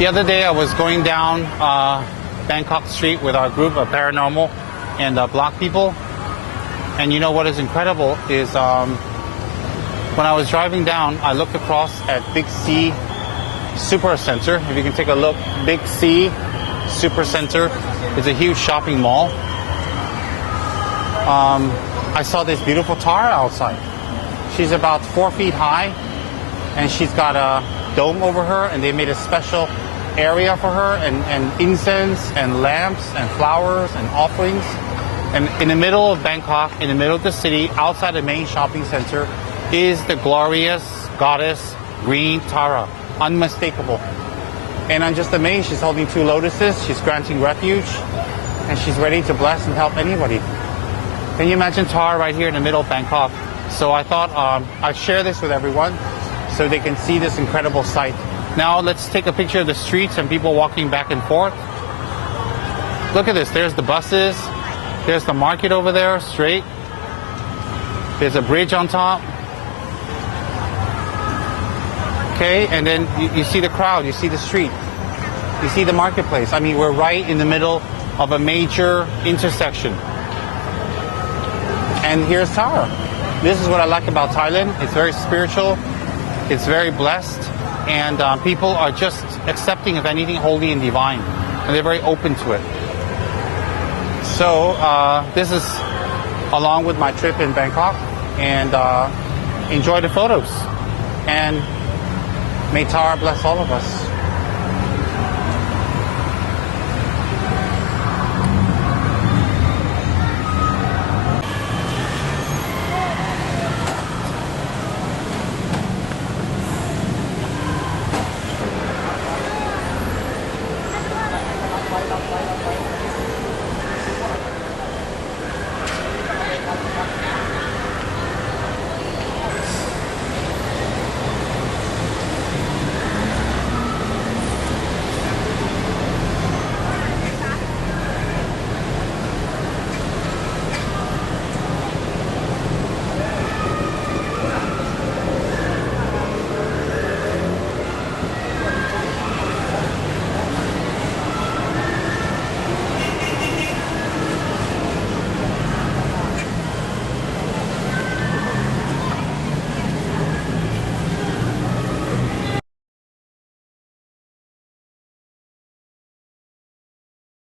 The other day I was going down Bangkok Street with our group of paranormal and block people. And you know what is incredible is when I was driving down, I looked across at Big C Super Center. If you can take a look, Big C Super Center is a huge shopping mall. I saw this beautiful Tara outside. She's about 4 feet high, and she's got a dome over her, and they made a special area for her, and incense and lamps and flowers and offerings. And in the middle of Bangkok, in the middle of the city, outside the main shopping center, is the glorious goddess Green Tara, unmistakable. And I'm just amazed. She's holding 2 lotuses. She's granting refuge, and she's ready to bless and help anybody. Can you imagine Tara right here in the middle of Bangkok? So I thought I'd share this with everyone so they can see this incredible sight. Now let's take a picture of the streets and people walking back and forth. Look at this. There's the buses. There's the market over there, straight. There's a bridge on top. Okay, and then you see the crowd. You see the street. You see the marketplace. I mean, we're right in the middle of a major intersection. And here's Tara. This is what I like about Thailand. It's very spiritual. It's very blessed. And people are just accepting of anything holy and divine. And they're very open to it. So this is along with my trip in Bangkok. And enjoy the photos. And may Tara bless all of us.